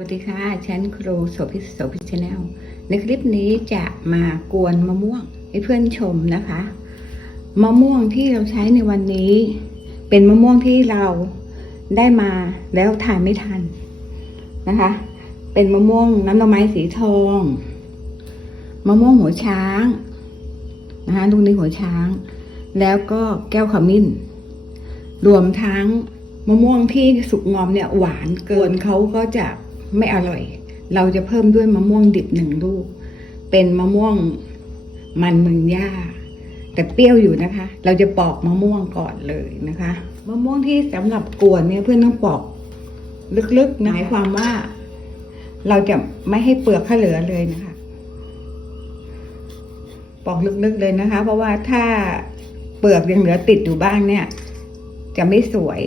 สวัสดีค่ะฉันครูโสภิโสภิชแนลในคลิปนี้จะมากวนมะม่วงให้เพื่อนชมนะคะ มะม่วงที่เราใช้ในวันนี้ เป็นมะม่วงที่เราได้มาแล้วทานไม่ทันนะคะ เป็นมะม่วงน้ำดอกไม้สีทอง มะม่วงหัวช้างนะคะลูกนี้หัวช้าง แล้วก็แก้วขมิ้น รวมทั้งมะม่วงที่สุกงอมเนี่ยหวานเกินเขาก็จะ ไม่อร่อย เราจะเพิ่มด้วยมะม่วงดิบหนึ่งลูก เป็นมะม่วงมันเมืองย่า แต่เปรี้ยวอยู่นะคะ เราจะปอกมะม่วงก่อนเลยนะคะ มะม่วงที่สำหรับกวนเนี่ยเพื่อนต้องปอกลึกๆนะหมายความว่า เราจะไม่ให้เปลือกข้าเหลือเลยนะคะ ปอกลึกๆเลยนะคะ เพราะว่าถ้าเปลือกยังเหลือติดอยู่บ้างเนี่ย จะไม่สวย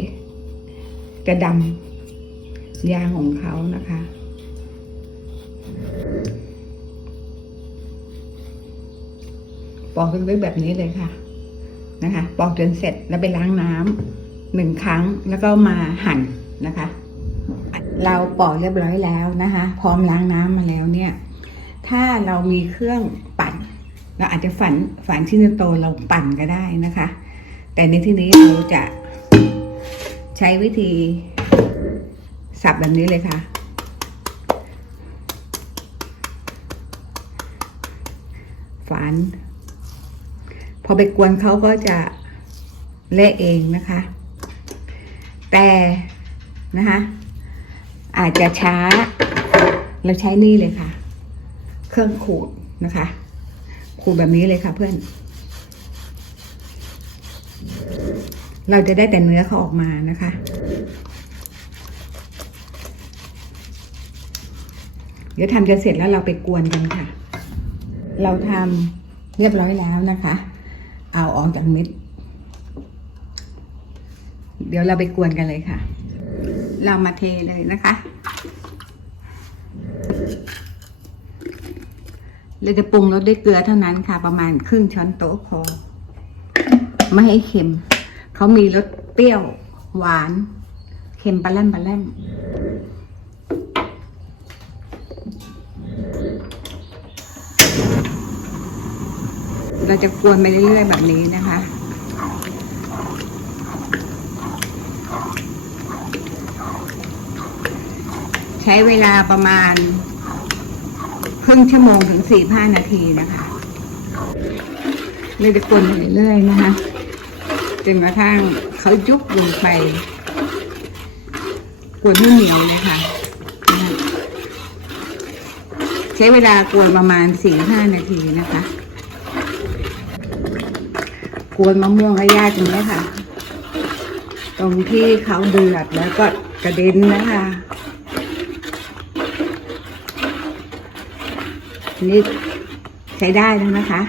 จะดำ ยางของเขานะคะ ปอกลึกๆแบบนี้เลยค่ะ นะคะ ปอกจนเสร็จแล้วไปล้างน้ำหนึ่งครั้งแล้วก็มาหั่นนะคะ เราปอกเรียบร้อยแล้วนะคะ พร้อมล้างน้ำมาแล้วเนี่ย ถ้าเรามีเครื่องปั่นเราอาจจะฝันฝันชิ้นโตเราปั่นก็ได้นะคะ แต่ในที่นี้เราจะใช้วิธี สับแบบนี้เลยค่ะ ฝาน พอไปกวนเขาก็จะเละเองนะคะ แต่นะคะ อาจจะช้า เราใช้นี่เลยค่ะ เครื่องขูดนะคะ ขูดแบบนี้เลยค่ะเพื่อน เราจะได้แต่เนื้อเขาออกมานะคะ เดี๋ยวทำจะเสร็จแล้วเราไปกวนกันค่ะ เราทำเรียบร้อยแล้วนะคะ เอาออกจากเม็ด เดี๋ยวเราไปกวนกันเลยค่ะ เรามาเทเลยนะคะ เราจะปรุงรสด้วยเกลือเท่านั้นค่ะ ประมาณครึ่งช้อนโต๊ะพอไม่ให้เค็ม เขามีรสเปรี้ยว หวาน เค็มปลาแรมปลาแรม เราจะกวนไปเรื่อยๆแบบนี้นะคะ ใช้เวลาประมาณ ครึ่งชั่วโมงถึงสี่ห้านาทีนะคะเราจะกวนไปเรื่อยๆนะคะจนกระทั่งเขายุบลงไปกวนให้เหนียวเลยค่ะนะคะใช้เวลากวนประมาณสี่ห้านาทีนะคะ กวนมะม่วงให้ยาตรงนี้ค่ะ ตรงที่เขาเดือดแล้วก็กระเด็นนะคะนี่ใช้ได้แล้วนะคะ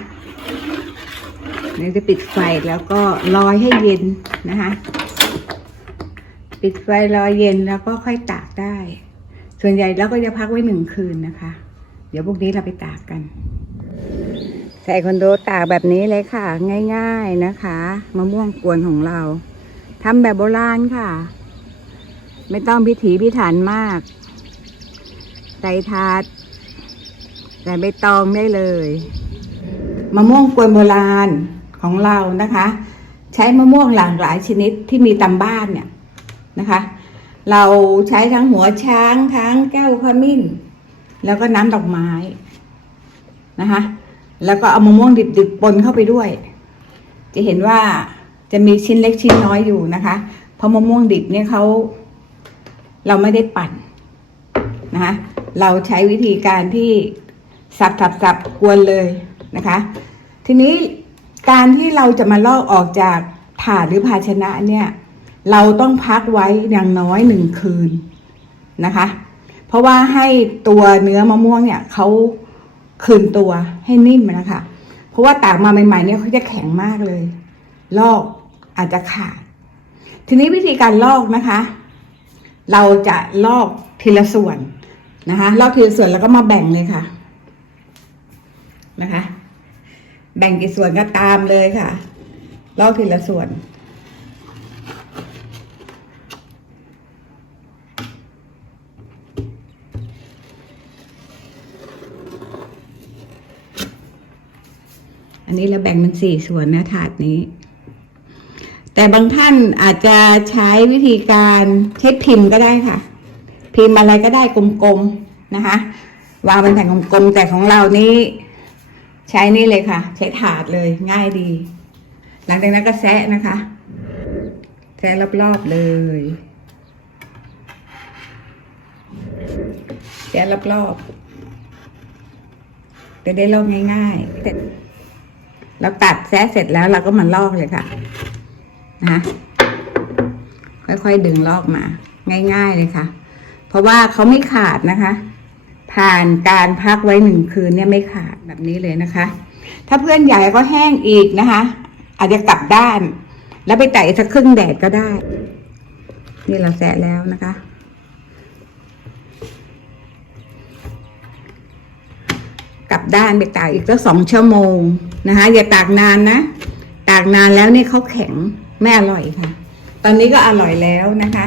เดี๋ยวจะปิดไฟแล้วก็รอให้เย็นนะคะ ปิดไฟรอเย็นแล้วก็ค่อยตากได้ ส่วนใหญ่เราก็จะพักไว้หนึ่งคืนนะคะ เดี๋ยวพวกนี้เราไปตากกัน ใส่คอนโดตากแบบนี้เลยค่ะ ง่าย ๆนะคะมะม่วงกวนของเราทำแบบโบราณค่ะ ไม่ต้องพิถีพิถันมาก ใส่ถาดใส่ใบตองได้เลยมะม่วงกวนโบราณของเรานะคะ ใช้มะม่วงหลากหลายชนิดที่มีตามบ้านเนี่ยนะคะ เราใช้ทั้งหัวช้างทั้งแก้วขมิ้น แล้วก็น้ำดอกไม้นะคะ แล้วก็เอามะม่วงดิบๆปนเข้าไปด้วย จะเห็นว่าจะมีชิ้นเล็กชิ้นน้อยอยู่นะคะ เพราะมะม่วงดิบเนี่ยเขาเราไม่ได้ปั่นนะคะเราใช้วิธีการที่สับสับสับกวนเลยนะคะ ทีนี้การที่เราจะมาลอกออกจากถาดหรือภาชนะเนี่ย เราต้องพักไว้อย่างน้อยหนึ่งคืนนะคะ เพราะว่าให้ตัวเนื้อมะม่วงเนี่ยเขา คืนตัวให้นิ่มนะคะ เพราะว่าตากมาใหม่ๆเนี่ยเขาจะแข็งมากเลย ลอกอาจจะขาด ทีนี้วิธีการลอกนะคะ เราจะลอกทีละส่วนนะคะ ลอกทีละส่วนแล้วก็มาแบ่งเลยค่ะ นะคะ แบ่งกี่ส่วนก็ตามเลยค่ะ ลอกทีละส่วนน อันนี้เราแบ่งเป็นสี่ส่วนนะถาดนี้ แต่บางท่านอาจจะใช้วิธีการใช้พิมพ์ก็ได้ค่ะ พิมพ์อะไรก็ได้กลมๆนะคะ วางเป็นแผ่นกลมๆแต่ของเรานี่ใช้นี่เลยค่ะ ใช้ถาดเลยง่ายดี หลังจากนั้นก็แซะนะคะแซะรอบๆเลยแซะรอบๆจะได้ลอกง่ายๆ เราตัดแซะเสร็จแล้วเราก็มาลอกเลยค่ะนะคะค่อยๆดึงลอกมา ง่าย ๆเลยค่ะ เพราะว่าเขาไม่ขาดนะคะ ผ่านการพักไว้หนึ่งคืนเนี่ยไม่ขาดแบบนี้เลยนะคะ ถ้าเพื่อนใหญ่ก็แห้งอีกนะคะ อาจจะกลับด้าน แล้วไปไต่สักครึ่งแดดก็ได้ นี่เราแซะแล้วนะคะ บด้านไปตากอีกสักสองชั่วโมงนะคะอย่าตากนานนะ ตากนานแล้วเนี่ยเขาแข็งไม่อร่อยค่ะ ตอนนี้ก็อร่อยแล้วนะคะ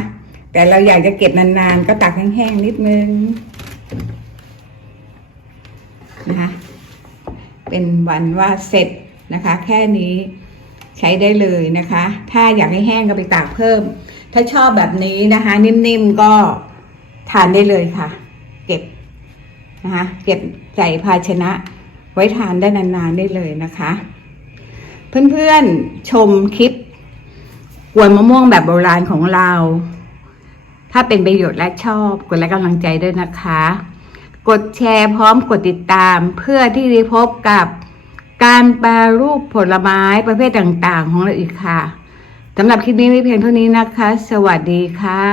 แต่เราอยากจะเก็บนานๆ ก็ตากแห้งๆนิดนึงนะคะเป็นวันว่าเสร็จนะคะ แค่นี้ใช้ได้เลยนะคะ ถ้าอยากให้แห้งก็ไปตากเพิ่ม ถ้าชอบแบบนี้นะคะ นิ่มๆก็ทานได้เลยค่ะ นะคะเก็บใส่ภาชนะไว้ทานได้นานๆได้เลยนะคะ เพื่อนๆชมคลิปกวนมะม่วงแบบโบราณของเรา ถ้าเป็นประโยชน์และชอบกดไลค์กำลังใจด้วยนะคะ กดแชร์พร้อมกดติดตามเพื่อที่จะพบกับการแปรรูปผลไม้ประเภทต่างๆ ของเราอีกค่ะสำหรับคลิปนี้มีเพียงเท่านี้นะคะ สวัสดีค่ะ